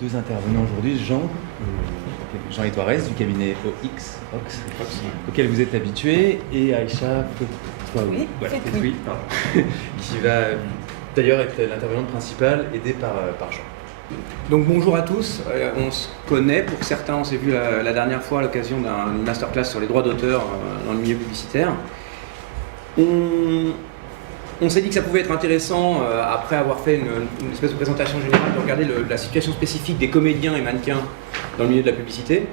deux intervenants aujourd'hui, Jean et Thouarez du cabinet Ox, auquel vous êtes habitué, et Aïcha Oui, Fetoui, qui va d'ailleurs être l'intervenante principale, aidée par Jean. Donc bonjour à tous, on se connaît, pour certains on s'est vu la dernière fois à l'occasion d'une masterclass sur les droits d'auteur dans le milieu publicitaire. On s'est dit que ça pouvait être intéressant, après avoir fait une espèce de présentation générale, de regarder la situation spécifique des comédiens et mannequins dans le milieu de la publicité.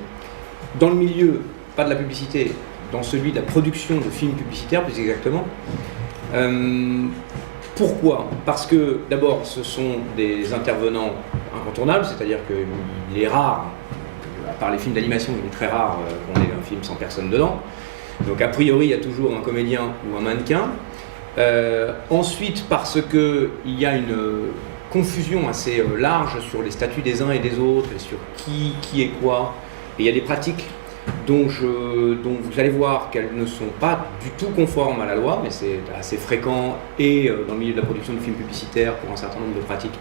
Dans le milieu, pas de la publicité, dans celui de la production de films publicitaires plus exactement. Pourquoi ? Parce que d'abord ce sont des intervenants incontournables, c'est-à-dire qu'il est rare, à part les films d'animation, il est très rare qu'on ait un film sans personne dedans. Donc a priori il y a toujours un comédien ou un mannequin. Ensuite parce qu'il y a une confusion assez large sur les statuts des uns et des autres, et sur qui est quoi. Et il y a des pratiques dont vous allez voir qu'elles ne sont pas du tout conformes à la loi, mais c'est assez fréquent et dans le milieu de la production de films publicitaires pour un certain nombre de pratiques,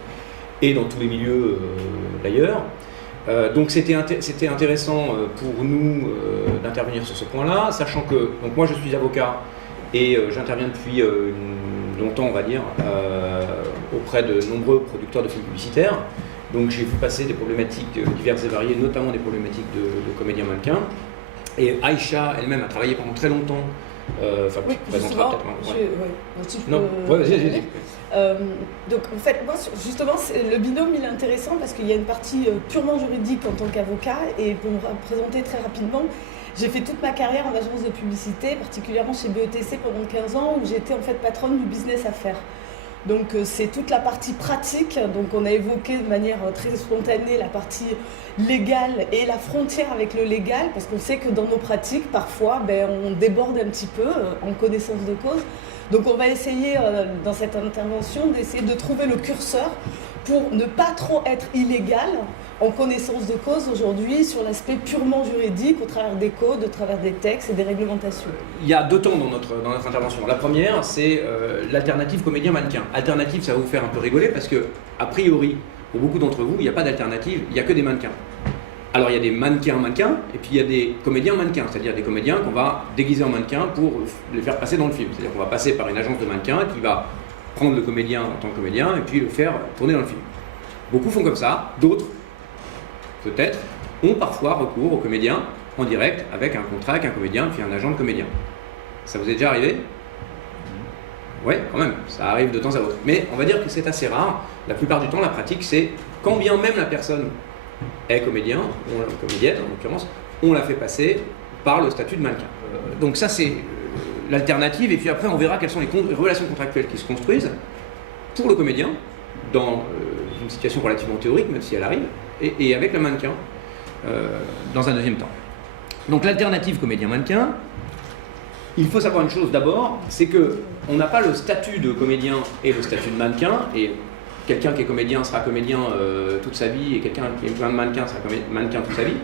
et dans tous les milieux d'ailleurs. Donc c'était intéressant pour nous d'intervenir sur ce point-là, sachant que donc moi je suis avocat et j'interviens depuis longtemps, on va dire, auprès de nombreux producteurs de films publicitaires. Donc j'ai vu passer des problématiques diverses et variées, notamment des problématiques de comédiens mannequins. Et Aïcha elle-même a travaillé pendant très longtemps. Oui, justement, vas-y. Donc en fait, moi, justement, le binôme il est intéressant parce qu'il y a une partie purement juridique en tant qu'avocat, et pour me présenter très rapidement, j'ai fait toute ma carrière en agence de publicité, particulièrement chez BETC pendant 15 ans, où j'étais en fait patronne du business affaires. Donc c'est toute la partie pratique, donc on a évoqué de manière très spontanée la partie légale et la frontière avec le légal, parce qu'on sait que dans nos pratiques, parfois, on déborde un petit peu en connaissance de cause. Donc on va essayer dans cette intervention d'essayer de trouver le curseur pour ne pas trop être illégal en connaissance de cause aujourd'hui sur l'aspect purement juridique au travers des codes, au travers des textes et des réglementations. Il y a deux temps dans notre intervention. La première, c'est l'alternative comédien-mannequin. Alternative, ça va vous faire un peu rigoler parce que, a priori, pour beaucoup d'entre vous, il n'y a pas d'alternative, il n'y a que des mannequins. Alors il y a des mannequins, et puis il y a des comédiens-mannequins, c'est-à-dire des comédiens qu'on va déguiser en mannequins pour les faire passer dans le film. C'est-à-dire qu'on va passer par une agence de mannequins qui va prendre le comédien en tant que comédien et puis le faire tourner dans le film. Beaucoup font comme ça, d'autres, peut-être, ont parfois recours aux comédiens en direct avec un contrat avec un comédien puis un agent de comédien. Ça vous est déjà arrivé ? Oui, quand même, ça arrive de temps à autre. Mais on va dire que c'est assez rare. La plupart du temps, la pratique, c'est quand bien même la personne est comédien, ou comédienne en l'occurrence, on la fait passer par le statut de mannequin. Donc ça, c'est l'alternative. Et puis après, on verra quelles sont les relations contractuelles qui se construisent pour le comédien dans une situation relativement théorique, même si elle arrive, et avec le mannequin dans un deuxième temps. Donc l'alternative comédien-mannequin, il faut savoir une chose d'abord, c'est qu'on n'a pas le statut de comédien et le statut de mannequin, et quelqu'un qui est comédien sera comédien toute sa vie, et quelqu'un qui est mannequin sera mannequin toute sa vie.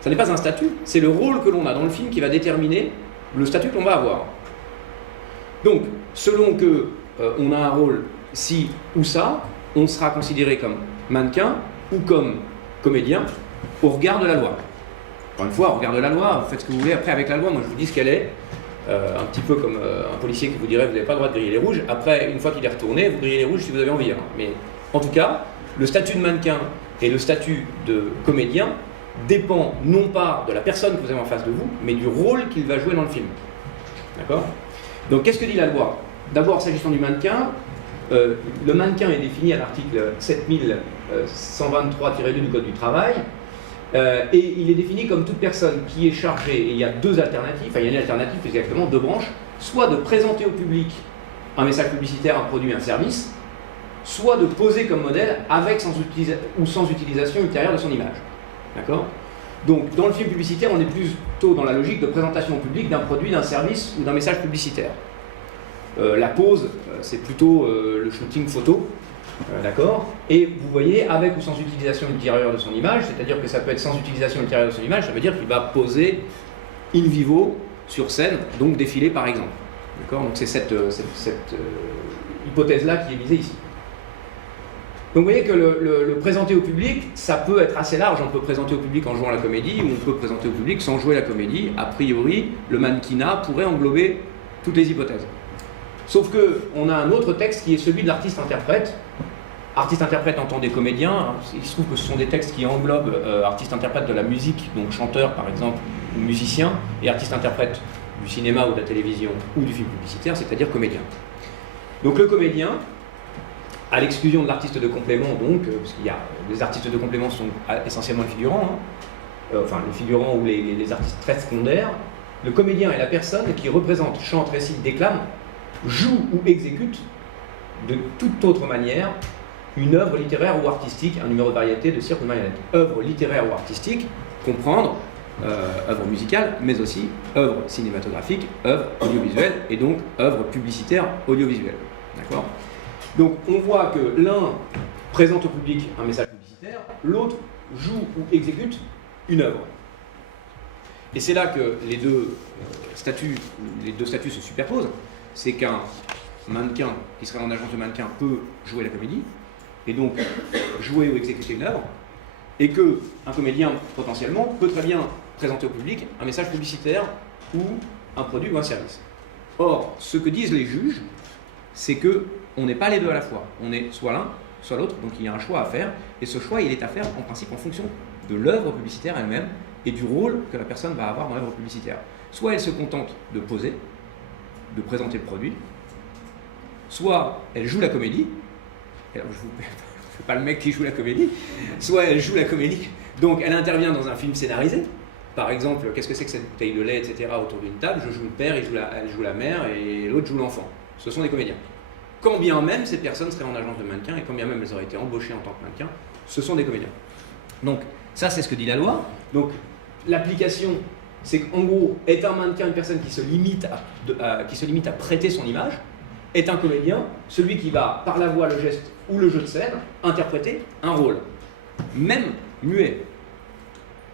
Ça n'est pas un statut, c'est le rôle que l'on a dans le film qui va déterminer le statut que l'on va avoir. Donc, selon qu'on a un rôle ci ou ça, on sera considéré comme mannequin ou comme comédien au regard de la loi. Encore une fois, au regard de la loi, vous faites ce que vous voulez. Après, avec la loi, moi je vous dis ce qu'elle est. Un petit peu comme un policier qui vous dirait vous n'avez pas le droit de griller les rouges. Après, une fois qu'il est retourné, vous grillez les rouges si vous avez envie. Mais en tout cas, le statut de mannequin et le statut de comédien dépend non pas de la personne que vous avez en face de vous, mais du rôle qu'il va jouer dans le film. D'accord ? Donc qu'est-ce que dit la loi ? D'abord, s'agissant du mannequin, le mannequin est défini à l'article 7123-2 du Code du travail, et il est défini comme toute personne qui est chargée, et il y a deux alternatives, enfin il y a une alternative, exactement deux branches, soit de présenter au public un message publicitaire, un produit, un service, soit de poser comme modèle avec ou sans utilisation ultérieure de son image. D'accord ? Donc dans le film publicitaire, on est plutôt dans la logique de présentation au public d'un produit, d'un service ou d'un message publicitaire. La pose, c'est plutôt le shooting photo, d'accord ? Et vous voyez, avec ou sans utilisation ultérieure de son image, c'est-à-dire que ça peut être sans utilisation ultérieure de son image, ça veut dire qu'il va poser in vivo sur scène, donc défiler par exemple. D'accord ? Donc c'est cette hypothèse-là qui est visée ici. Donc vous voyez que le présenter au public, ça peut être assez large. On peut présenter au public en jouant la comédie, ou on peut présenter au public sans jouer la comédie. A priori, le mannequinat pourrait englober toutes les hypothèses. Sauf qu'on a un autre texte qui est celui de l'artiste-interprète. Artiste-interprète entend des comédiens. Il se trouve que ce sont des textes qui englobent artiste-interprète de la musique, donc chanteur par exemple, ou musicien, et artiste-interprète du cinéma ou de la télévision ou du film publicitaire, c'est-à-dire comédien. Donc le comédien, à l'exclusion de l'artiste de complément, donc, parce qu'il y a les artistes de complément sont essentiellement les figurants, enfin les figurants ou les artistes très secondaires, le comédien est la personne qui représente, chante, récite, déclame, joue ou exécute de toute autre manière une œuvre littéraire ou artistique, un numéro de variété, de cirque ou de marionnette. Œuvre littéraire ou artistique, comprendre œuvre musicale, mais aussi œuvre cinématographique, œuvre audiovisuelle et donc œuvre publicitaire audiovisuelle. D'accord ? Donc on voit que l'un présente au public un message publicitaire, l'autre joue ou exécute une œuvre. Et c'est là que les deux statuts se superposent. C'est qu'un mannequin qui serait en agence de mannequin peut jouer la comédie, et donc jouer ou exécuter une œuvre, et qu'un comédien potentiellement peut très bien présenter au public un message publicitaire ou un produit ou un service. Or, ce que disent les juges, c'est qu'on n'est pas les deux à la fois. On est soit l'un, soit l'autre, donc il y a un choix à faire, et ce choix, il est à faire en principe en fonction de l'œuvre publicitaire elle-même et du rôle que la personne va avoir dans l'œuvre publicitaire. Soit elle se contente de poser, de présenter le produit, soit elle joue la comédie, alors je ne fais pas le mec qui joue la comédie, soit elle joue la comédie, donc elle intervient dans un film scénarisé. Par exemple, qu'est-ce que c'est que cette bouteille de lait, etc., autour d'une table, je joue le père, elle joue la mère, et l'autre joue l'enfant. Ce sont des comédiens. Quand bien même ces personnes seraient en agence de mannequin, et quand bien même elles auraient été embauchées en tant que mannequins, ce sont des comédiens. Donc, ça c'est ce que dit la loi. Donc, l'application, c'est qu'en gros, est un mannequin une personne qui se limite à prêter son image, est un comédien, celui qui va, par la voix, le geste ou le jeu de scène, interpréter un rôle, même muet.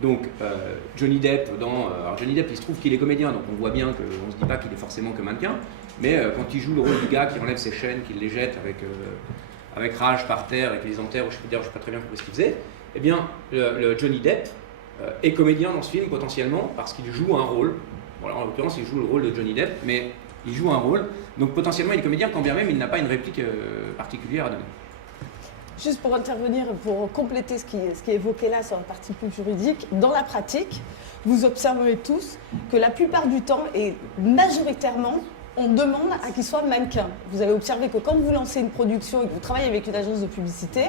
Donc Johnny Depp, alors Johnny Depp, il se trouve qu'il est comédien, donc on voit bien qu'on ne se dit pas qu'il est forcément que mannequin, mais quand il joue le rôle du gars qui enlève ses chaînes, qui les jette avec rage par terre et qui les enterre, je ne sais pas très bien ce qu'il faisait, eh bien le Johnny Depp est comédien dans ce film potentiellement parce qu'il joue un rôle. Voilà, en l'occurrence, il joue le rôle de Johnny Depp, mais il joue un rôle, donc potentiellement il est comédien quand bien même il n'a pas une réplique particulière à donner. Juste pour intervenir, pour compléter ce qui est évoqué là sur la partie plus juridique, dans la pratique, vous observerez tous que la plupart du temps, et majoritairement, on demande à qu'il soit mannequin. Vous avez observé que quand vous lancez une production et que vous travaillez avec une agence de publicité,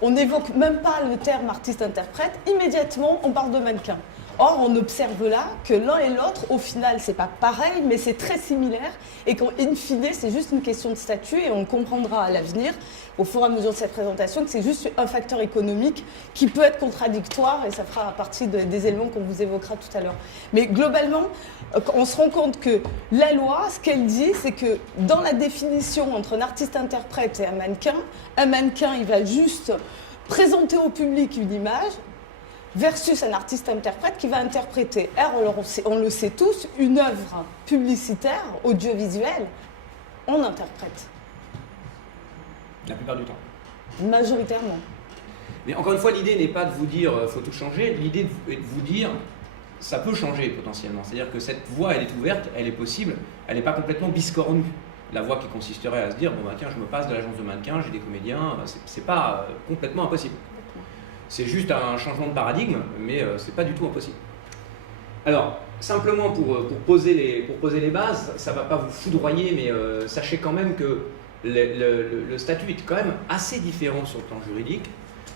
on n'évoque même pas le terme artiste-interprète, immédiatement on parle de mannequin. Or, on observe là que l'un et l'autre, au final, c'est pas pareil, mais c'est très similaire et qu'in fine, c'est juste une question de statut et on comprendra à l'avenir, au fur et à mesure de cette présentation, que c'est juste un facteur économique qui peut être contradictoire et ça fera partie des éléments qu'on vous évoquera tout à l'heure. Mais globalement, on se rend compte que la loi, ce qu'elle dit, c'est que dans la définition entre un artiste-interprète et un mannequin, il va juste présenter au public une image, versus un artiste-interprète qui va interpréter. Alors, on le sait tous, une œuvre publicitaire, audiovisuelle, on interprète. La plupart du temps. Majoritairement. Mais encore une fois, l'idée n'est pas de vous dire faut tout changer, l'idée est de vous dire ça peut changer potentiellement. C'est-à-dire que cette voie, elle est ouverte, elle est possible, elle n'est pas complètement biscornue. La voie qui consisterait à se dire bon bah tiens, je me passe de l'agence de mannequin, j'ai des comédiens, c'est pas complètement impossible. C'est juste un changement de paradigme, mais c'est pas du tout impossible. Alors, simplement pour poser les bases, ça va pas vous foudroyer, mais sachez quand même que le statut est quand même assez différent sur le plan juridique.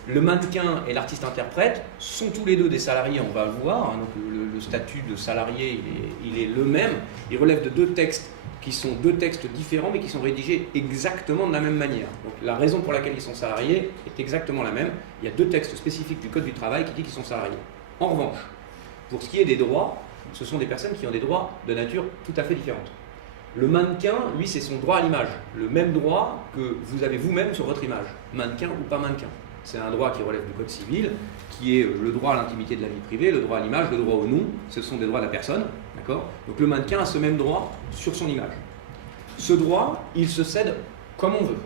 Le mannequin et l'artiste-interprète sont tous les deux des salariés, on va le voir. Hein, donc le statut de salarié, il est le même. Il relève de deux textes qui sont deux textes différents, mais qui sont rédigés exactement de la même manière. Donc la raison pour laquelle ils sont salariés est exactement la même. Il y a deux textes spécifiques du Code du travail qui disent qu'ils sont salariés. En revanche, pour ce qui est des droits, ce sont des personnes qui ont des droits de nature tout à fait différente. Le mannequin, lui, c'est son droit à l'image. Le même droit que vous avez vous-même sur votre image, mannequin ou pas mannequin. C'est un droit qui relève du Code civil, qui est le droit à l'intimité de la vie privée, le droit à l'image, le droit au nom. Ce sont des droits de la personne. D'accord ? Donc le mannequin a ce même droit sur son image. Ce droit, il se cède comme on veut.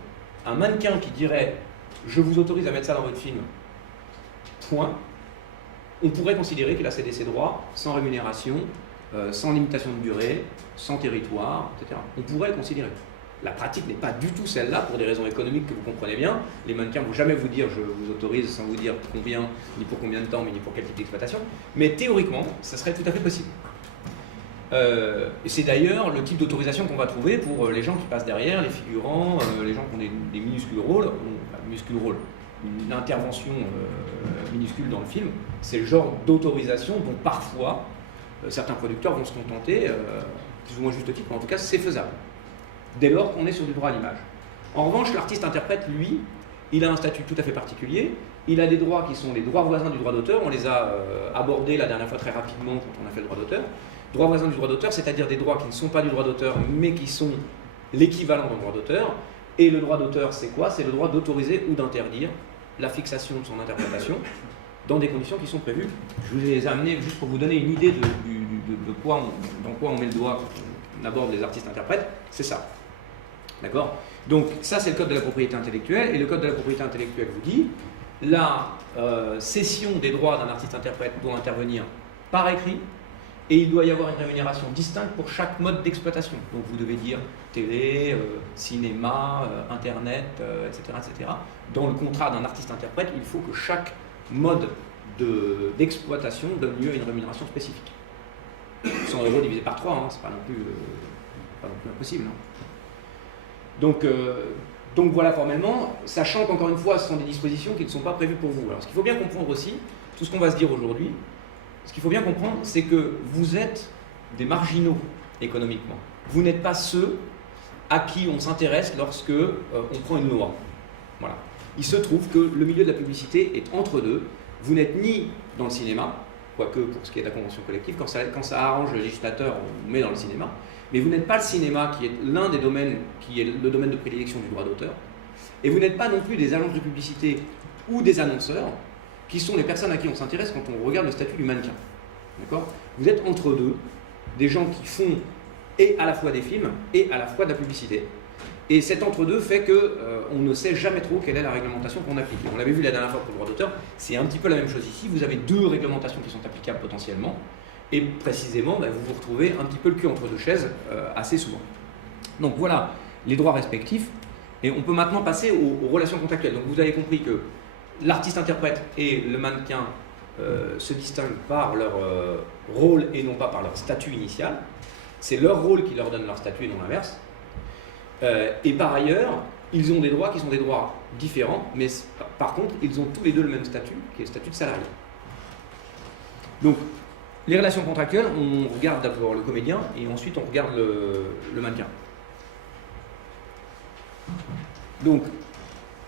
Un mannequin qui dirait je vous autorise à mettre ça dans votre film, point, on pourrait considérer qu'il a cédé ses droits sans rémunération, sans limitation de durée, sans territoire, etc. On pourrait le considérer. La pratique n'est pas du tout celle-là, pour des raisons économiques que vous comprenez bien. Les mannequins ne vont jamais vous dire je vous autorise sans vous dire combien, ni pour combien de temps, mais ni pour quel type d'exploitation. Mais théoriquement, ça serait tout à fait possible. Et c'est d'ailleurs le type d'autorisation qu'on va trouver pour les gens qui passent derrière, les figurants, les gens qui ont des minuscules rôles, une intervention minuscule dans le film. C'est le genre d'autorisation dont parfois certains producteurs vont se contenter, plus ou moins juste titre, mais en tout cas c'est faisable, dès lors qu'on est sur du droit à l'image. En revanche, l'artiste-interprète, lui, il a un statut tout à fait particulier, il a des droits qui sont les droits voisins du droit d'auteur, on les a abordés la dernière fois très rapidement quand on a fait le droit d'auteur. Droits voisins du droit d'auteur, c'est-à-dire des droits qui ne sont pas du droit d'auteur, mais qui sont l'équivalent d'un droit d'auteur. Et le droit d'auteur, c'est quoi? C'est le droit d'autoriser ou d'interdire la fixation de son interprétation dans des conditions qui sont prévues. Je vous les ai amenés juste pour vous donner une idée dans quoi on met le doigt quand on aborde les artistes-interprètes, c'est ça. D'accord? Donc ça, c'est le code de la propriété intellectuelle, et le code de la propriété intellectuelle vous dit la cession des droits d'un artiste-interprète doit intervenir par écrit, et il doit y avoir une rémunération distincte pour chaque mode d'exploitation. Donc vous devez dire télé, cinéma, internet, etc., etc. Dans le contrat d'un artiste-interprète, il faut que chaque mode d'exploitation donne lieu à une rémunération spécifique. 100 € divisé par 3, c'est pas non plus impossible. Donc voilà formellement, sachant qu'encore une fois, ce sont des dispositions qui ne sont pas prévues pour vous. Alors ce qu'il faut bien comprendre aussi, tout ce qu'on va se dire aujourd'hui, ce qu'il faut bien comprendre, c'est que vous êtes des marginaux économiquement. Vous n'êtes pas ceux à qui on s'intéresse lorsque on prend une loi. Voilà. Il se trouve que le milieu de la publicité est entre deux. Vous n'êtes ni dans le cinéma, quoique pour ce qui est de la convention collective, quand ça arrange le législateur, on vous met dans le cinéma, mais vous n'êtes pas le cinéma qui est l'un des domaines, qui est le domaine de prédilection du droit d'auteur, et vous n'êtes pas non plus des agences de publicité ou des annonceurs, qui sont les personnes à qui on s'intéresse quand on regarde le statut du mannequin. D'accord ? Vous êtes entre deux, des gens qui font et à la fois des films et à la fois de la publicité. Et cet entre-deux fait qu'on ne sait jamais trop quelle est la réglementation qu'on applique. On l'avait vu la dernière fois pour le droit d'auteur, c'est un petit peu la même chose ici. Vous avez deux réglementations qui sont applicables potentiellement, et précisément, vous vous retrouvez un petit peu le cul entre deux chaises assez souvent. Donc voilà les droits respectifs, et on peut maintenant passer aux relations contractuelles. Donc vous avez compris que l'artiste-interprète et le mannequin se distinguent par leur rôle et non pas par leur statut initial. C'est leur rôle qui leur donne leur statut et non l'inverse. Et par ailleurs, ils ont des droits qui sont des droits différents, mais par contre, ils ont tous les deux le même statut, qui est le statut de salarié. Donc, les relations contractuelles, on regarde d'abord le comédien et ensuite on regarde le mannequin. Donc,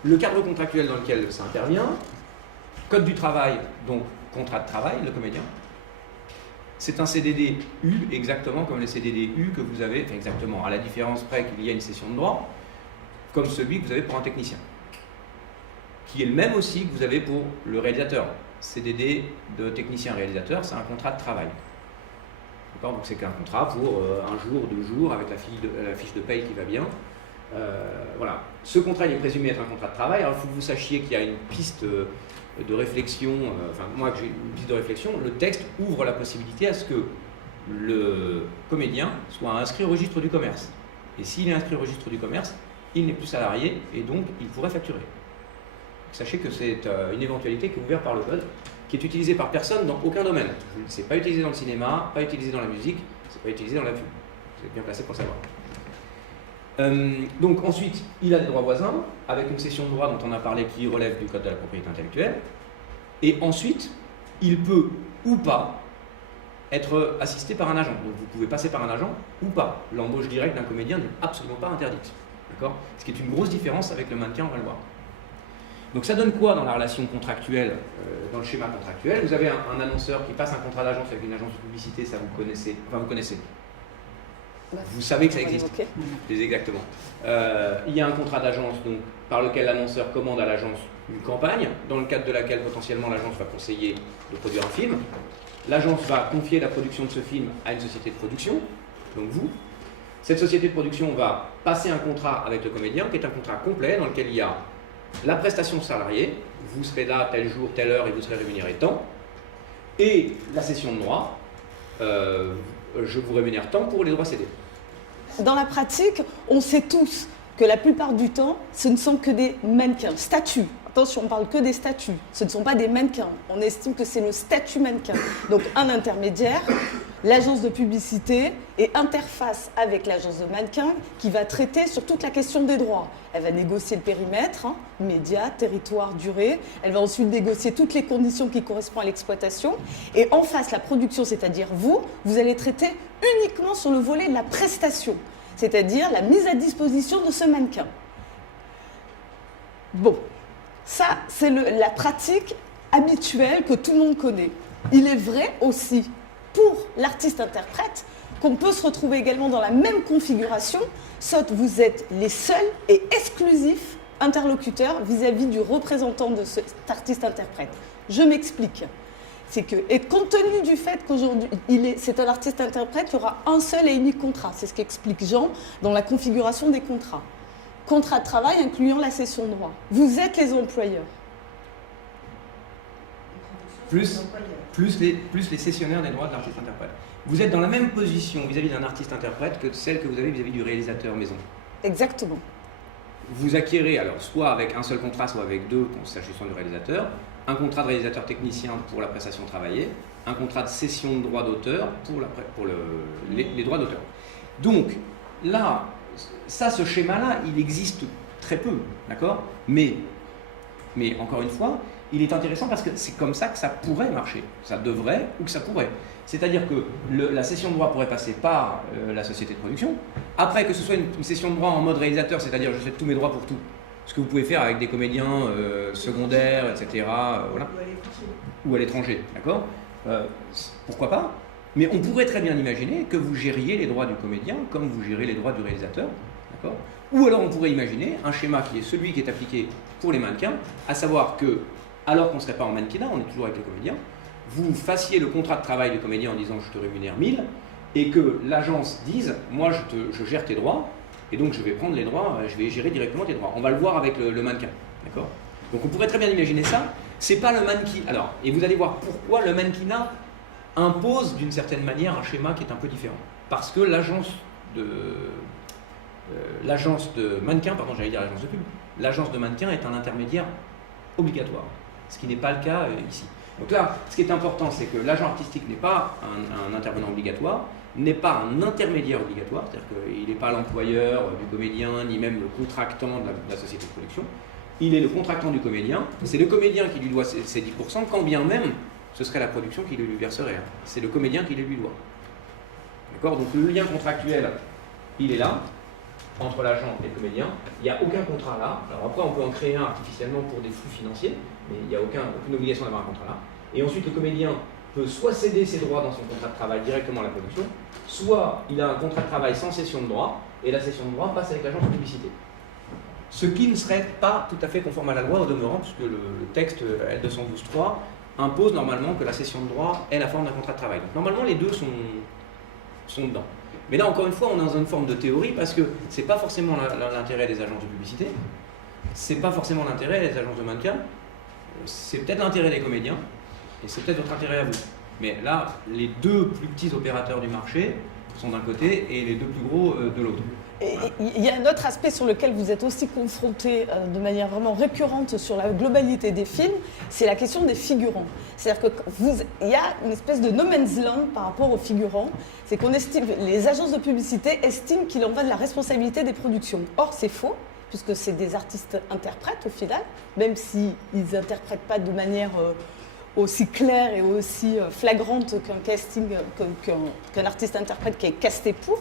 le cadre contractuel dans lequel ça intervient, code du travail, donc contrat de travail, le comédien. C'est un CDD U, exactement comme les CDD U que vous avez, enfin exactement, à la différence près qu'il y a une cession de droit, comme celui que vous avez pour un technicien, qui est le même aussi que vous avez pour le réalisateur. CDD de technicien-réalisateur, c'est un contrat de travail. Donc c'est qu'un contrat pour un jour, 2 jours, avec la fiche de paye qui va bien. Voilà. Ce contrat il est présumé être un contrat de travail. Alors il faut que vous sachiez qu'il y a une piste de réflexion, moi que j'ai une piste de réflexion, le texte ouvre la possibilité à ce que le comédien soit inscrit au registre du commerce. Et s'il est inscrit au registre du commerce, il n'est plus salarié et donc il pourrait facturer. Sachez que c'est une éventualité qui est ouverte par le code, qui est utilisée par personne dans aucun domaine. C'est pas utilisé dans le cinéma, pas utilisé dans la musique, c'est pas utilisé dans la pub. Vous êtes bien placé pour le savoir. Donc ensuite, il a des droits voisins, avec une cession de droit dont on a parlé qui relève du code de la propriété intellectuelle. Et ensuite, il peut ou pas être assisté par un agent. Donc vous pouvez passer par un agent ou pas. L'embauche directe d'un comédien n'est absolument pas interdite. D'accord ? Ce qui est une grosse différence avec le mannequin, on va le voir. Donc ça donne quoi dans la relation contractuelle, dans le schéma contractuel ? Vous avez un annonceur qui passe un contrat d'agence avec une agence de publicité, ça vous connaissez, enfin vous connaissez. Vous savez que ça existe. Okay. Exactement. Il y a un contrat d'agence donc, par lequel l'annonceur commande à l'agence une campagne, dans le cadre de laquelle potentiellement l'agence va conseiller de produire un film. L'agence va confier la production de ce film à une société de production, donc vous. Cette société de production va passer un contrat avec le comédien, qui est un contrat complet dans lequel il y a la prestation salariée, vous serez là tel jour, telle heure et vous serez rémunéré tant. Et la cession de droit, je vous rémunère tant pour les droits cédés. Dans la pratique, on sait tous que la plupart du temps, ce ne sont que des mannequins, statuts. Attention, on parle que des statuts, ce ne sont pas des mannequins. On estime que c'est le statut mannequin. Donc un intermédiaire, l'agence de publicité et interface avec l'agence de mannequin qui va traiter sur toute la question des droits. Elle va négocier le périmètre, médias, territoire, durée. Elle va ensuite négocier toutes les conditions qui correspondent à l'exploitation. Et en face, la production, c'est-à-dire vous allez traiter uniquement sur le volet de la prestation, c'est-à-dire la mise à disposition de ce mannequin. Bon. Ça, c'est la pratique habituelle que tout le monde connaît. Il est vrai aussi pour l'artiste-interprète qu'on peut se retrouver également dans la même configuration, soit vous êtes les seuls et exclusifs interlocuteurs vis-à-vis du représentant de cet artiste-interprète. Je m'explique. C'est que, et compte tenu du fait qu'aujourd'hui, c'est un artiste-interprète, il y aura un seul et unique contrat. C'est ce qu'explique Jean dans la configuration des contrats. Contrat de travail incluant la cession de droit. Vous êtes les employeurs. Plus les cessionnaires des droits de l'artiste-interprète. Vous êtes dans la même position vis-à-vis d'un artiste-interprète que celle que vous avez vis-à-vis du réalisateur maison. Exactement. Vous acquérez alors soit avec un seul contrat, soit avec deux, s'agissant du réalisateur, un contrat de réalisateur technicien pour la prestation travaillée, un contrat de cession de droits d'auteur pour les droits d'auteur. Donc là, ça, ce schéma-là, il existe très peu, d'accord ? Mais encore une fois, il est intéressant parce que c'est comme ça que ça pourrait marcher. Ça devrait ou que ça pourrait. C'est-à-dire que la cession de droit pourrait passer par la société de production. Après, que ce soit une cession de droit en mode réalisateur, c'est-à-dire je cède tous mes droits pour tout. Ce que vous pouvez faire avec des comédiens secondaires, etc. Voilà. Ou à l'étranger, d'accord ? Pourquoi pas ? Mais on pourrait très bien imaginer que vous gériez les droits du comédien comme vous gérez les droits du réalisateur. D'accord ? Ou alors on pourrait imaginer un schéma qui est celui qui est appliqué pour les mannequins, à savoir que, alors qu'on ne serait pas en mannequinat, on est toujours avec les comédiens, vous fassiez le contrat de travail du comédien en disant je te rémunère 1000, et que l'agence dise moi je gère tes droits, et donc je vais prendre les droits, je vais gérer directement tes droits. On va le voir avec le mannequin. D'accord ? Donc on pourrait très bien imaginer ça. C'est pas le mannequin. Alors, et vous allez voir pourquoi le mannequinat impose d'une certaine manière un schéma qui est un peu différent. Parce que l'agence de mannequin, pardon, j'allais dire l'agence de pub, l'agence de mannequin est un intermédiaire obligatoire, ce qui n'est pas le cas ici. Donc là, ce qui est important, c'est que l'agent artistique n'est pas un intervenant obligatoire, n'est pas un intermédiaire obligatoire, c'est-à-dire qu'il n'est pas l'employeur du comédien, ni même le contractant de la société de production. Il est le contractant du comédien, c'est le comédien qui lui doit ses 10%, quand bien même ce serait la production qui le lui verserait. C'est le comédien qui les lui doit. D'accord ? Donc le lien contractuel, il est là, entre l'agent et le comédien. Il n'y a aucun contrat là. Alors après, on peut en créer un artificiellement pour des flux financiers, mais il n'y a aucune obligation d'avoir un contrat là. Et ensuite, le comédien peut soit céder ses droits dans son contrat de travail directement à la production, soit il a un contrat de travail sans cession de droit, et la cession de droit passe avec l'agence de publicité. Ce qui ne serait pas tout à fait conforme à la loi au demeurant, puisque le texte L212.3 impose normalement que la cession de droit ait la forme d'un contrat de travail. Donc, normalement, les deux sont dedans. Mais là, encore une fois, on est dans une forme de théorie parce que c'est pas forcément l'intérêt des agences de publicité, c'est pas forcément l'intérêt des agences de mannequins, c'est peut-être l'intérêt des comédiens et c'est peut-être votre intérêt à vous. Mais là, les deux plus petits opérateurs du marché sont d'un côté et les deux plus gros de l'autre. Et il y a un autre aspect sur lequel vous êtes aussi confronté de manière vraiment récurrente sur la globalité des films, c'est la question des figurants. C'est-à-dire qu'il y a une espèce de no man's land par rapport aux figurants. C'est qu'on estime, les agences de publicité estiment qu'il en va de la responsabilité des productions. Or, c'est faux, puisque c'est des artistes-interprètes au final, même s'ils n'interprètent pas de manière aussi claire et aussi flagrante qu'un artiste-interprète qui est casté pour.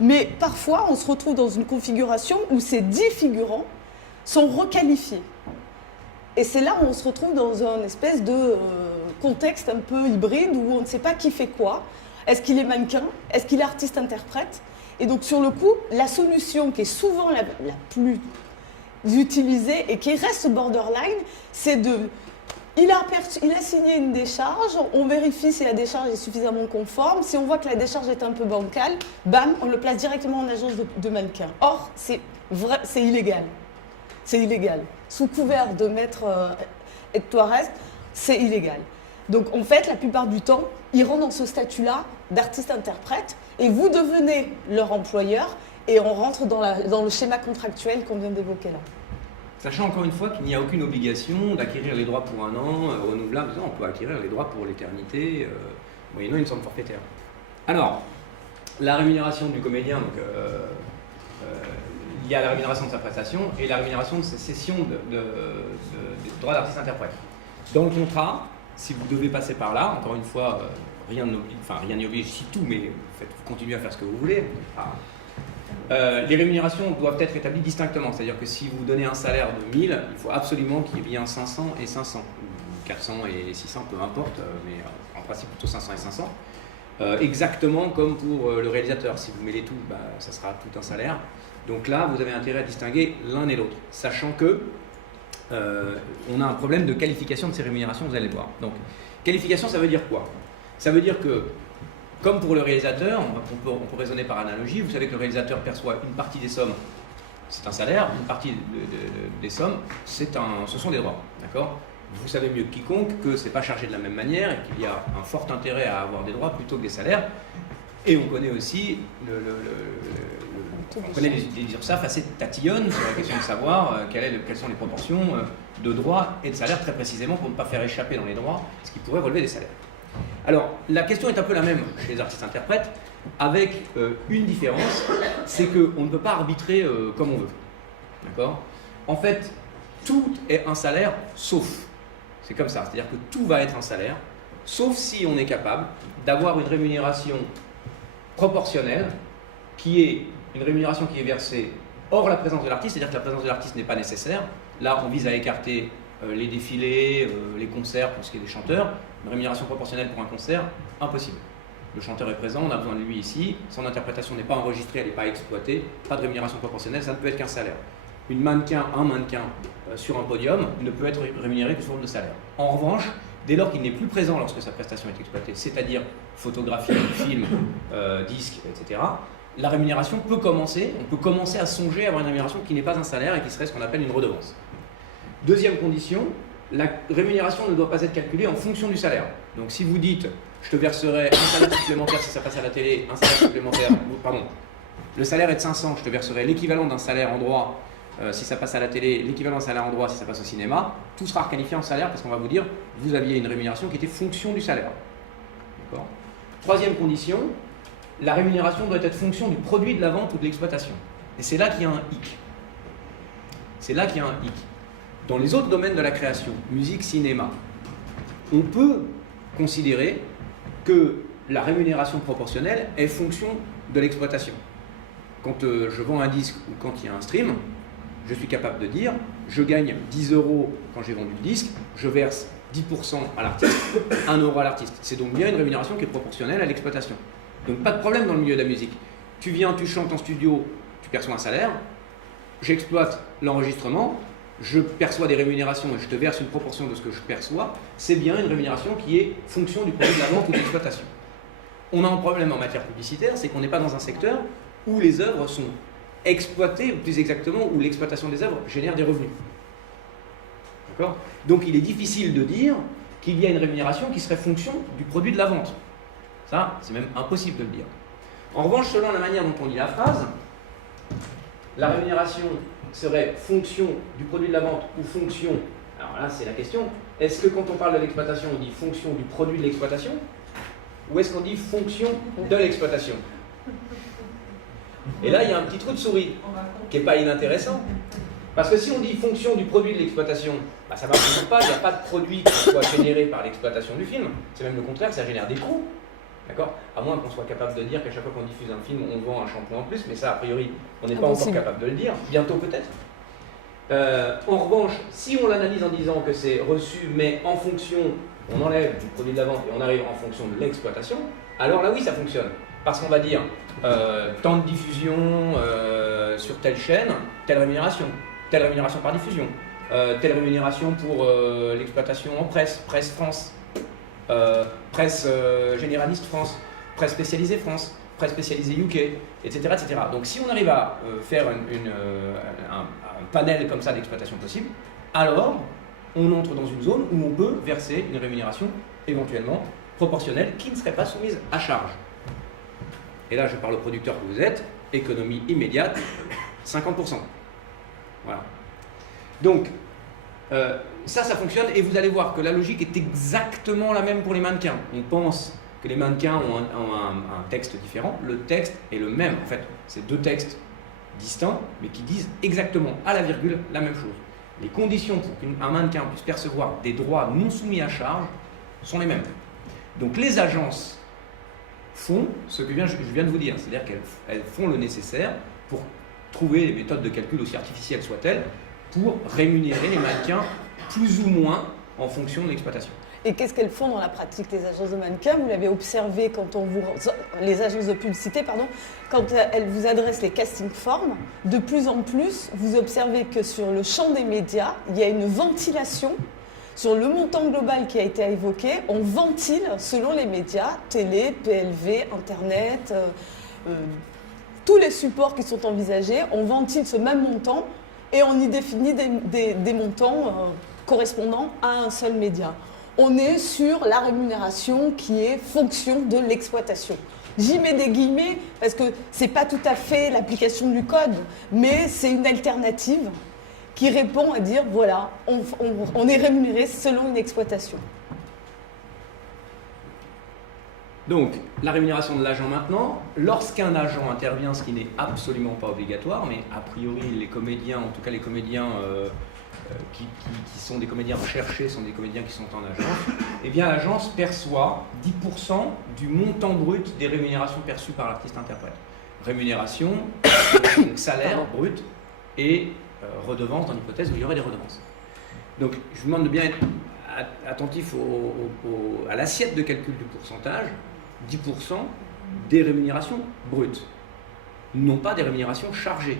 Mais parfois, on se retrouve dans une configuration où ces 10 figurants sont requalifiés. Et c'est là où on se retrouve dans un espèce de contexte un peu hybride où on ne sait pas qui fait quoi. Est-ce qu'il est mannequin? Est-ce qu'il est artiste-interprète? Et donc, sur le coup, la solution qui est souvent la plus utilisée et qui reste borderline, c'est de... Il a signé une décharge, on vérifie si la décharge est suffisamment conforme. Si on voit que la décharge est un peu bancale, bam, on le place directement en agence de mannequin. Or, c'est illégal. c'est illégal. Sous couvert de mettre aide-toi reste, c'est illégal. Donc en fait, la plupart du temps, ils rentrent dans ce statut-là d'artiste-interprète et vous devenez leur employeur et on rentre dans le schéma contractuel qu'on vient d'évoquer là. Sachant encore une fois qu'il n'y a aucune obligation d'acquérir les droits pour un an, renouvelable, on peut acquérir les droits pour l'éternité, moyennant une somme forfaitaire. Alors, la rémunération du comédien, donc, il y a la rémunération de sa prestation et la rémunération de sa cession de droits d'artiste-interprète. Dans le contrat, si vous devez passer par là, encore une fois, rien n'y oblige, si tout, mais vous continuez à faire ce que vous voulez. Les rémunérations doivent être établies distinctement, c'est-à-dire que si vous donnez un salaire de 1000, il faut absolument qu'il y ait bien 500 et 500, ou 400 et 600, peu importe, mais en principe plutôt 500 et 500. Exactement comme pour le réalisateur, si vous mêlez tout, ça sera tout un salaire. Donc là, vous avez intérêt à distinguer l'un et l'autre, sachant que on a un problème de qualification de ces rémunérations, vous allez le voir. Donc, qualification, ça veut dire quoi? Ça veut dire que, comme pour le réalisateur, on peut raisonner par analogie, vous savez que le réalisateur perçoit une partie des sommes, c'est un salaire, une partie des sommes, ce sont des droits, d'accord? Vous savez mieux que quiconque que ce n'est pas chargé de la même manière et qu'il y a un fort intérêt à avoir des droits plutôt que des salaires. Et on connaît aussi les URSSAF assez tatillonnes sur la question de savoir quelles sont les proportions de droits et de salaires très précisément pour ne pas faire échapper dans les droits ce qui pourrait relever des salaires. Alors, la question est un peu la même chez les artistes-interprètes, avec une différence, c'est qu'on ne peut pas arbitrer comme on veut. D'accord? En fait, tout est un salaire sauf. C'est comme ça, c'est-à-dire que tout va être un salaire, sauf si on est capable d'avoir une rémunération proportionnelle, qui est une rémunération qui est versée hors la présence de l'artiste, c'est-à-dire que la présence de l'artiste n'est pas nécessaire. Là, on vise à écarter les défilés, les concerts pour ce qui est des chanteurs. Une rémunération proportionnelle pour un concert, impossible. Le chanteur est présent, on a besoin de lui ici, son interprétation n'est pas enregistrée, elle n'est pas exploitée, pas de rémunération proportionnelle, ça ne peut être qu'un salaire. Un mannequin sur un podium ne peut être rémunéré que sous forme de salaire. En revanche, dès lors qu'il n'est plus présent lorsque sa prestation est exploitée, c'est-à-dire photographie, film, disque, etc., la rémunération peut commencer, on peut commencer à songer à avoir une rémunération qui n'est pas un salaire et qui serait ce qu'on appelle une redevance. Deuxième condition, la rémunération ne doit pas être calculée en fonction du salaire. Donc si vous dites, je te verserai un salaire supplémentaire si ça passe à la télé, un salaire supplémentaire, pardon, le salaire est de 500, je te verserai l'équivalent d'un salaire en droit si ça passe à la télé, l'équivalent d'un salaire en droit si ça passe au cinéma, tout sera requalifié en salaire parce qu'on va vous dire, vous aviez une rémunération qui était fonction du salaire. D'accord ? Troisième condition, la rémunération doit être fonction du produit de la vente ou de l'exploitation. Et c'est là qu'il y a un hic. C'est là qu'il y a un hic. Dans les autres domaines de la création, musique, cinéma, on peut considérer que la rémunération proportionnelle est fonction de l'exploitation. Quand je vends un disque ou quand il y a un stream, je suis capable de dire, je gagne 10 € quand j'ai vendu le disque, je verse 10% à l'artiste, 1 € à l'artiste. C'est donc bien une rémunération qui est proportionnelle à l'exploitation. Donc pas de problème dans le milieu de la musique. Tu viens, tu chantes en studio, tu perçois un salaire, j'exploite l'enregistrement, je perçois des rémunérations et je te verse une proportion de ce que je perçois, c'est bien une rémunération qui est fonction du produit de la vente ou de l'exploitation. On a un problème en matière publicitaire, c'est qu'on n'est pas dans un secteur où les œuvres sont exploitées, ou plus exactement, où l'exploitation des œuvres génère des revenus. D'accord ? Donc il est difficile de dire qu'il y a une rémunération qui serait fonction du produit de la vente. Ça, c'est même impossible de le dire. En revanche, selon la manière dont on lit la phrase, la rémunération serait fonction du produit de la vente ou fonction, alors là c'est la question, est-ce que quand on parle de l'exploitation, on dit fonction du produit de l'exploitation ou est-ce qu'on dit fonction de l'exploitation? Et là il y a un petit trou de souris qui n'est pas inintéressant, parce que si on dit fonction du produit de l'exploitation, ça ne marche pas, il n'y a pas de produit qui soit généré par l'exploitation du film, c'est même le contraire, ça génère des coûts. D'accord ? À moins qu'on soit capable de dire qu'à chaque fois qu'on diffuse un film, on vend un shampoing en plus, mais ça, a priori, on n'est pas encore capable de le dire, bientôt peut-être. En revanche, si on l'analyse en disant que c'est reçu, mais en fonction, on enlève du produit de la vente et on arrive en fonction de l'exploitation, alors là oui, ça fonctionne. Parce qu'on va dire, tant de diffusion sur telle chaîne, telle rémunération par diffusion, telle rémunération pour l'exploitation en presse, Presse France. Presse généraliste France, presse spécialisée France, presse spécialisée UK, etc., etc. Donc si on arrive à faire un panel comme ça d'exploitation possible, alors on entre dans une zone où on peut verser une rémunération éventuellement proportionnelle qui ne serait pas soumise à charge. Et là, je parle au producteur que vous êtes, économie immédiate, 50%. Voilà. Donc, ça fonctionne et vous allez voir que la logique est exactement la même pour les mannequins. On pense que les mannequins ont un texte différent. Le texte est le même. En fait, c'est deux textes distincts, mais qui disent exactement à la virgule la même chose. Les conditions pour qu'un mannequin puisse percevoir des droits non soumis à charge sont les mêmes. Donc les agences font ce que je viens de vous dire, c'est-à-dire qu'elles font le nécessaire pour trouver les méthodes de calcul, aussi artificielles soient-elles, pour rémunérer les mannequins plus ou moins en fonction de l'exploitation. Et qu'est-ce qu'elles font dans la pratique, les agences de mannequins? Vous l'avez observé les agences de publicité, quand elles vous adressent les casting forms, de plus en plus, vous observez que sur le champ des médias, il y a une ventilation. Sur le montant global qui a été évoqué, on ventile selon les médias, télé, PLV, Internet, tous les supports qui sont envisagés, on ventile ce même montant et on y définit des montants correspondant à un seul média. On est sur la rémunération qui est fonction de l'exploitation. J'y mets des guillemets parce que ce n'est pas tout à fait l'application du code, mais c'est une alternative qui répond à dire, voilà, on est rémunéré selon une exploitation. Donc, la rémunération de l'agent maintenant, lorsqu'un agent intervient, ce qui n'est absolument pas obligatoire, mais a priori les comédiens, en tout cas les comédiens qui sont des comédiens recherchés, sont des comédiens qui sont en agence, eh bien l'agence perçoit 10% du montant brut des rémunérations perçues par l'artiste-interprète. Rémunération, salaire brut et redevance dans l'hypothèse où il y aurait des redevances. Donc je vous demande de bien être attentif à l'assiette de calcul du pourcentage, 10% des rémunérations brutes, non pas des rémunérations chargées.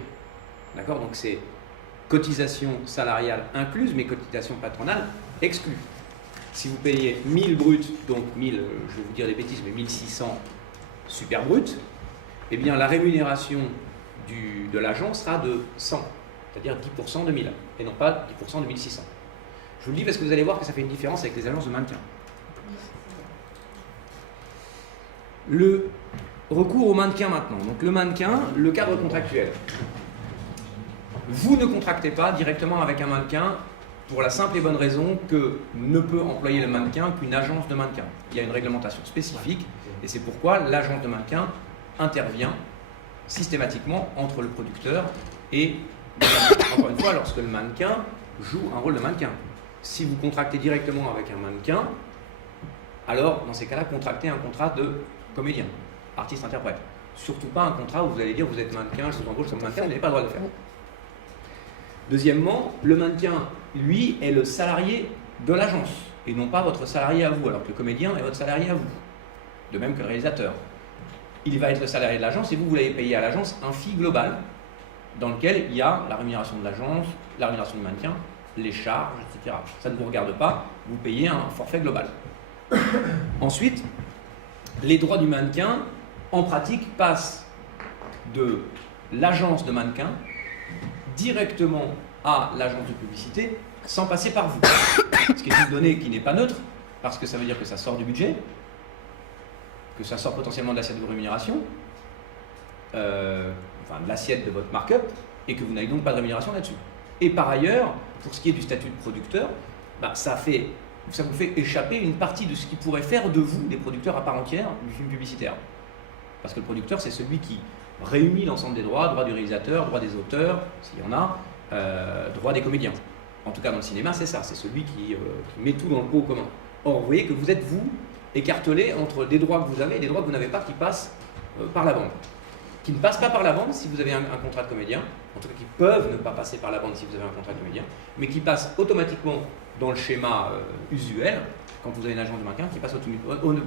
D'accord? Donc c'est cotisation salariale incluse, mais cotisation patronale exclue. Si vous payez 1000 bruts, donc 1000, je vais vous dire des bêtises, mais 1600 super bruts, eh bien la rémunération de l'agent sera de 100, c'est-à-dire 10% de 1000, et non pas 10% de 1600. Je vous le dis parce que vous allez voir que ça fait une différence avec les agences de mannequins. Le recours au mannequin maintenant. Donc le mannequin, le cadre contractuel. Vous ne contractez pas directement avec un mannequin pour la simple et bonne raison que ne peut employer le mannequin qu'une agence de mannequin. Il y a une réglementation spécifique et c'est pourquoi l'agence de mannequin intervient systématiquement entre le producteur et le mannequin. Encore une fois, lorsque le mannequin joue un rôle de mannequin. Si vous contractez directement avec un mannequin, alors dans ces cas-là, contractez un contrat de comédien, artiste-interprète. Surtout pas un contrat où vous allez dire vous êtes mannequin, je vous embauche comme mannequin, vous n'avez pas le droit de le faire. Deuxièmement, le mannequin, lui, est le salarié de l'agence et non pas votre salarié à vous, alors que le comédien est votre salarié à vous. De même que le réalisateur. Il va être le salarié de l'agence et vous l'avez payé à l'agence un fee global dans lequel il y a la rémunération de l'agence, la rémunération du mannequin, les charges, etc. Ça ne vous regarde pas, vous payez un forfait global. Ensuite, les droits du mannequin, en pratique, passent de l'agence de mannequin directement à l'agence de publicité sans passer par vous. Ce qui est une donnée qui n'est pas neutre, parce que ça veut dire que ça sort du budget, que ça sort potentiellement de l'assiette de rémunération, enfin de l'assiette de votre markup, et que vous n'avez donc pas de rémunération là-dessus. Et par ailleurs, pour ce qui est du statut de producteur, ça vous fait échapper une partie de ce qui pourrait faire de vous des producteurs à part entière du film publicitaire. Parce que le producteur, c'est celui qui réunit l'ensemble des droits, droits du réalisateur, droits des auteurs, s'il y en a, droits des comédiens. En tout cas, dans le cinéma, c'est ça, c'est celui qui met tout dans le pot commun. Or, vous voyez que vous êtes, vous, écartelé entre des droits que vous avez et des droits que vous n'avez pas qui passent par la bande. Qui ne passent pas par la bande si vous avez un contrat de comédien, en tout cas qui peuvent ne pas passer par la bande si vous avez un contrat de comédien, mais qui passent automatiquement dans le schéma usuel, quand vous avez une agence de mannequin, qui passe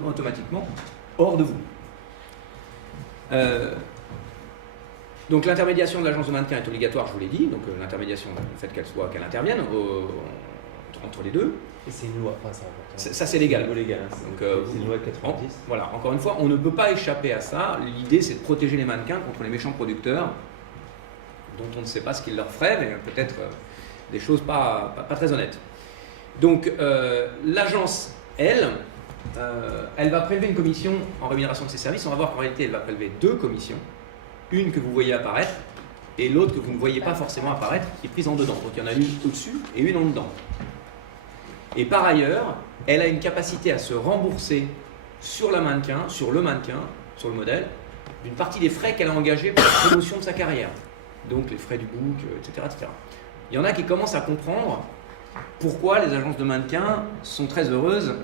automatiquement hors de vous. Donc l'intermédiation de l'agence de mannequin est obligatoire, je vous l'ai dit, donc l'intermédiation, le fait qu'elle intervienne entre les deux. Et c'est une loi, Ça, c'est légal. C'est légal. Hein. Donc, C'est une loi de 90. Voilà, encore une fois, on ne peut pas échapper à ça. L'idée, c'est de protéger les mannequins contre les méchants producteurs, dont on ne sait pas ce qu'ils leur feraient, mais peut-être des choses pas très honnêtes. Donc, l'agence, elle va prélever une commission en rémunération de ses services. On va voir qu'en réalité, elle va prélever 2 commissions. Une que vous voyez apparaître, et l'autre que vous ne voyez pas forcément apparaître, qui est prise en dedans. Donc, il y en a une au-dessus et une en dedans. Et par ailleurs, elle a une capacité à se rembourser sur le mannequin, sur le modèle, d'une partie des frais qu'elle a engagés pour la promotion de sa carrière. Donc les frais du book, etc., etc. Il y en a qui commencent à comprendre pourquoi les agences de mannequins sont très heureuses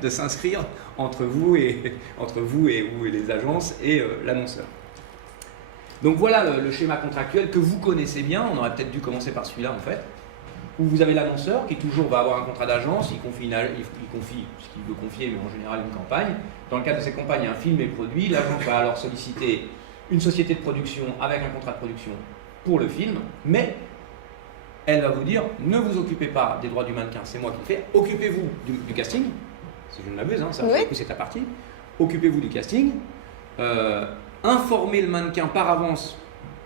de s'inscrire entre vous et les agences et l'annonceur. Donc voilà le schéma contractuel que vous connaissez bien. On aurait peut-être dû commencer par celui-là en fait. Où vous avez l'annonceur qui toujours va avoir un contrat d'agence, il confie ce qu'il veut confier, mais en général une campagne. Dans le cadre de ces campagnes, un film est produit, l'agence va alors solliciter une société de production avec un contrat de production pour le film, mais elle va vous dire, ne vous occupez pas des droits du mannequin, c'est moi qui le fais, occupez-vous du casting, si je ne m'abuse, hein, ça oui. C'est ta partie, occupez-vous du casting, informez le mannequin par avance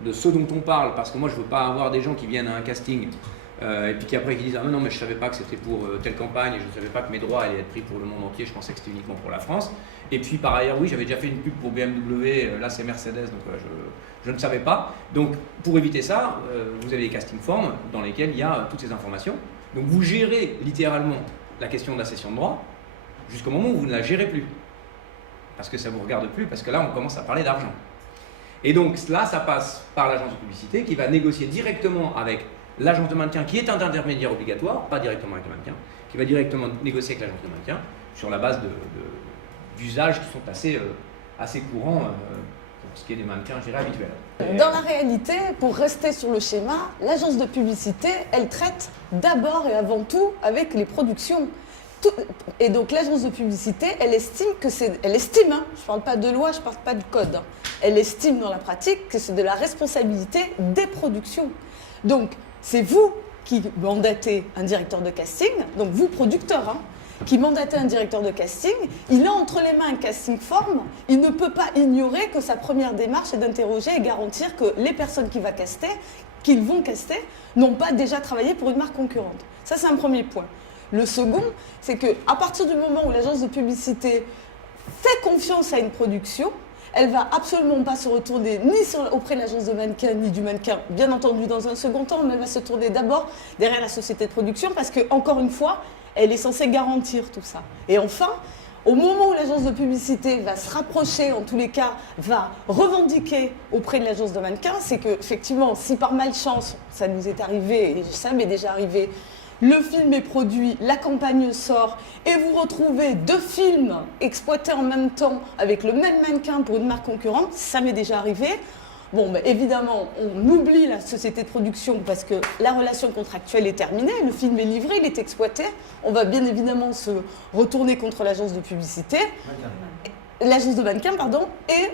de ce dont on parle, parce que moi je ne veux pas avoir des gens qui viennent à un casting et puis qu'après qui disent ah non mais je savais pas que c'était pour telle campagne et je ne savais pas que mes droits allaient être pris pour le monde entier, je pensais que c'était uniquement pour la France. Et puis par ailleurs oui, j'avais déjà fait une pub pour BMW, là c'est Mercedes, donc je ne savais pas. Donc pour éviter ça, vous avez des casting forms dans lesquels il y a toutes ces informations. Donc vous gérez littéralement la question de la cession de droits jusqu'au moment où vous ne la gérez plus. Parce que ça ne vous regarde plus, parce que là on commence à parler d'argent. Et donc là ça passe par l'agence de publicité qui va négocier directement avec l'agence de mannequin qui est un intermédiaire obligatoire, pas directement avec le mannequin, qui va directement négocier avec l'agence de mannequin sur la base d'usages qui sont assez courants pour ce qui est des mannequins, je dirais, habituels. Dans la réalité, pour rester sur le schéma, l'agence de publicité, elle traite d'abord et avant tout avec les productions. Et donc l'agence de publicité, elle estime hein, je ne parle pas de loi, je ne parle pas de code, hein, elle estime dans la pratique que c'est de la responsabilité des productions. Donc, c'est vous qui mandatez un directeur de casting, donc vous, producteur, hein, qui mandatez un directeur de casting, il a entre les mains un casting form, il ne peut pas ignorer que sa première démarche est d'interroger et garantir que les personnes qu'il vont caster, n'ont pas déjà travaillé pour une marque concurrente. Ça, c'est un premier point. Le second, c'est qu'à partir du moment où l'agence de publicité fait confiance à une production, elle va absolument pas se retourner ni auprès de l'agence de mannequin, ni du mannequin, bien entendu dans un second temps, mais elle va se tourner d'abord derrière la société de production parce que, encore une fois, elle est censée garantir tout ça. Et enfin, au moment où l'agence de publicité va se rapprocher, en tous les cas, va revendiquer auprès de l'agence de mannequin, c'est qu'effectivement, si par malchance, ça nous est arrivé, et ça m'est déjà arrivé, le film est produit, la campagne sort et vous retrouvez 2 films exploités en même temps avec le même mannequin pour une marque concurrente, ça m'est déjà arrivé. Bon, ben, évidemment, on oublie la société de production parce que la relation contractuelle est terminée, le film est livré, il est exploité. On va bien évidemment se retourner contre l'agence de publicité. L'agence de mannequin, pardon, et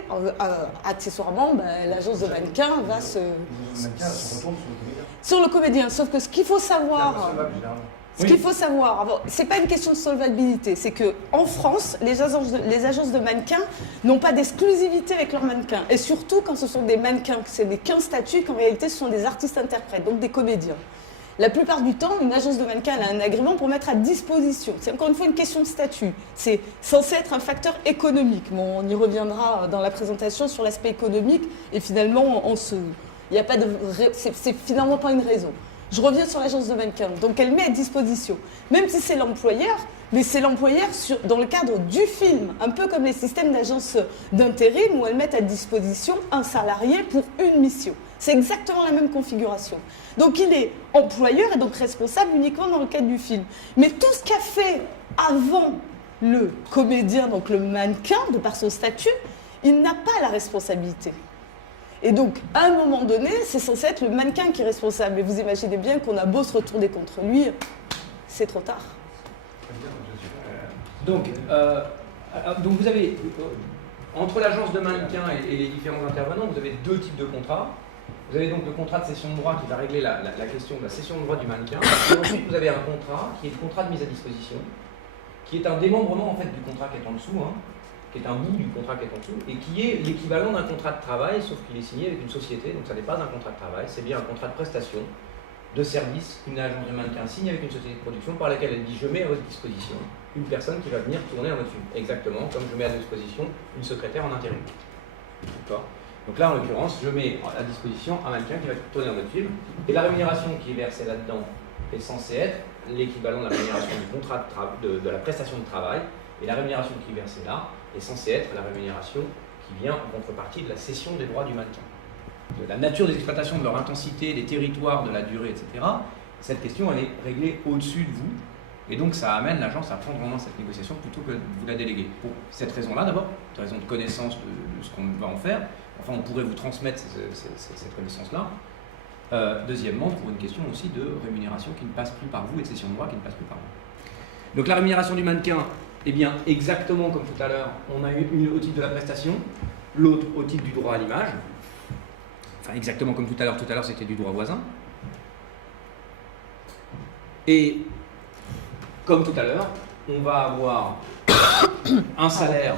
accessoirement, ben, l'agence de mannequin va se retourne sur le comédien. Sauf que ce qu'il faut savoir, c'est pas une question de solvabilité, c'est que en France, les agences de mannequins n'ont pas d'exclusivité avec leurs mannequins, et surtout quand ce sont des mannequins, c'est des 15 statuts, qu'en réalité ce sont des artistes-interprètes, donc des comédiens. La plupart du temps, une agence de mannequins a un agrément pour mettre à disposition. C'est encore une fois une question de statut. C'est censé être un facteur économique. Bon, on y reviendra dans la présentation sur l'aspect économique. Et finalement, c'est finalement pas une raison. Je reviens sur l'agence de mannequins. Donc, elle met à disposition, même si c'est l'employeur, mais c'est l'employeur dans le cadre du film, un peu comme les systèmes d'agences d'intérim où elles mettent à disposition un salarié pour une mission. C'est exactement la même configuration. Donc il est employeur et donc responsable uniquement dans le cadre du film. Mais tout ce qu'a fait avant le comédien, donc le mannequin, de par son statut, il n'a pas la responsabilité. Et donc, à un moment donné, c'est censé être le mannequin qui est responsable. Et vous imaginez bien qu'on a beau se retourner contre lui, c'est trop tard. Donc vous avez, entre l'agence de mannequins et les différents intervenants, vous avez 2 types de contrats. Vous avez donc le contrat de cession de droit qui va régler la question de la cession de droit du mannequin. Et ensuite, vous avez un contrat qui est le contrat de mise à disposition, qui est un démembrement en fait du contrat qui est en dessous, hein, qui est un bout du contrat qui est en dessous, et qui est l'équivalent d'un contrat de travail, sauf qu'il est signé avec une société, donc ça n'est pas un contrat de travail, c'est bien un contrat de prestation, de service qu'une agence de mannequin signe avec une société de production par laquelle elle dit je mets à votre disposition une personne qui va venir tourner à votre film. Exactement comme je mets à disposition une secrétaire en intérim. D'accord ? Donc là, en l'occurrence, je mets à disposition un mannequin qui va tourner dans votre film, et la rémunération qui est versée là-dedans est censée être l'équivalent de la rémunération du contrat de la prestation de travail, et la rémunération qui est versée là est censée être la rémunération qui vient en contrepartie de la cession des droits du mannequin. De la nature des exploitations, de leur intensité, des territoires, de la durée, etc. Cette question, elle est réglée au-dessus de vous, et donc ça amène l'agence à prendre en main cette négociation plutôt que de vous la déléguer. Pour cette raison-là, d'abord, une raison de connaissance de ce qu'on va en faire, enfin on pourrait vous transmettre cette connaissance-là. Deuxièmement, pour une question aussi de rémunération qui ne passe plus par vous et de cession de droit qui ne passe plus par vous. Donc la rémunération du mannequin, eh bien exactement comme tout à l'heure, on a eu une au titre de la prestation, l'autre au titre du droit à l'image. Enfin exactement comme tout à l'heure c'était du droit voisin. Et comme tout à l'heure, on va avoir un salaire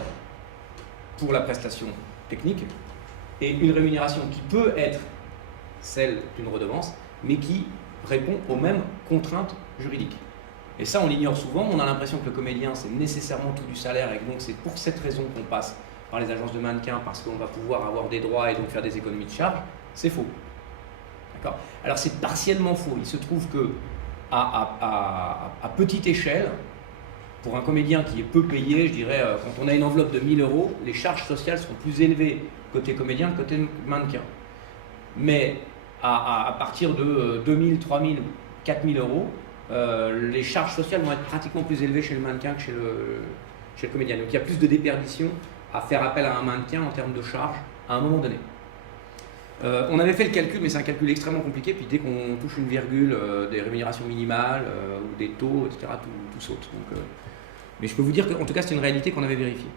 pour la prestation technique et une rémunération qui peut être celle d'une redevance, mais qui répond aux mêmes contraintes juridiques. Et ça, on l'ignore souvent, on a l'impression que le comédien, c'est nécessairement tout du salaire, et donc c'est pour cette raison qu'on passe par les agences de mannequins, parce qu'on va pouvoir avoir des droits et donc faire des économies de charges. C'est faux. D'accord ? Alors c'est partiellement faux. Il se trouve que à petite échelle, pour un comédien qui est peu payé, je dirais, quand on a une enveloppe de 1 000 €, les charges sociales seront plus élevées côté comédien que côté mannequin. Mais à partir de 2 000, 3 000, 4 000 €, les charges sociales vont être pratiquement plus élevées chez le mannequin que chez le comédien. Donc il y a plus de déperdition à faire appel à un mannequin en termes de charges à un moment donné. On avait fait le calcul, mais c'est un calcul extrêmement compliqué, puis dès qu'on touche une virgule, des rémunérations minimales, ou des taux, etc., tout saute. Donc, mais je peux vous dire qu'en tout cas, c'est une réalité qu'on avait vérifiée.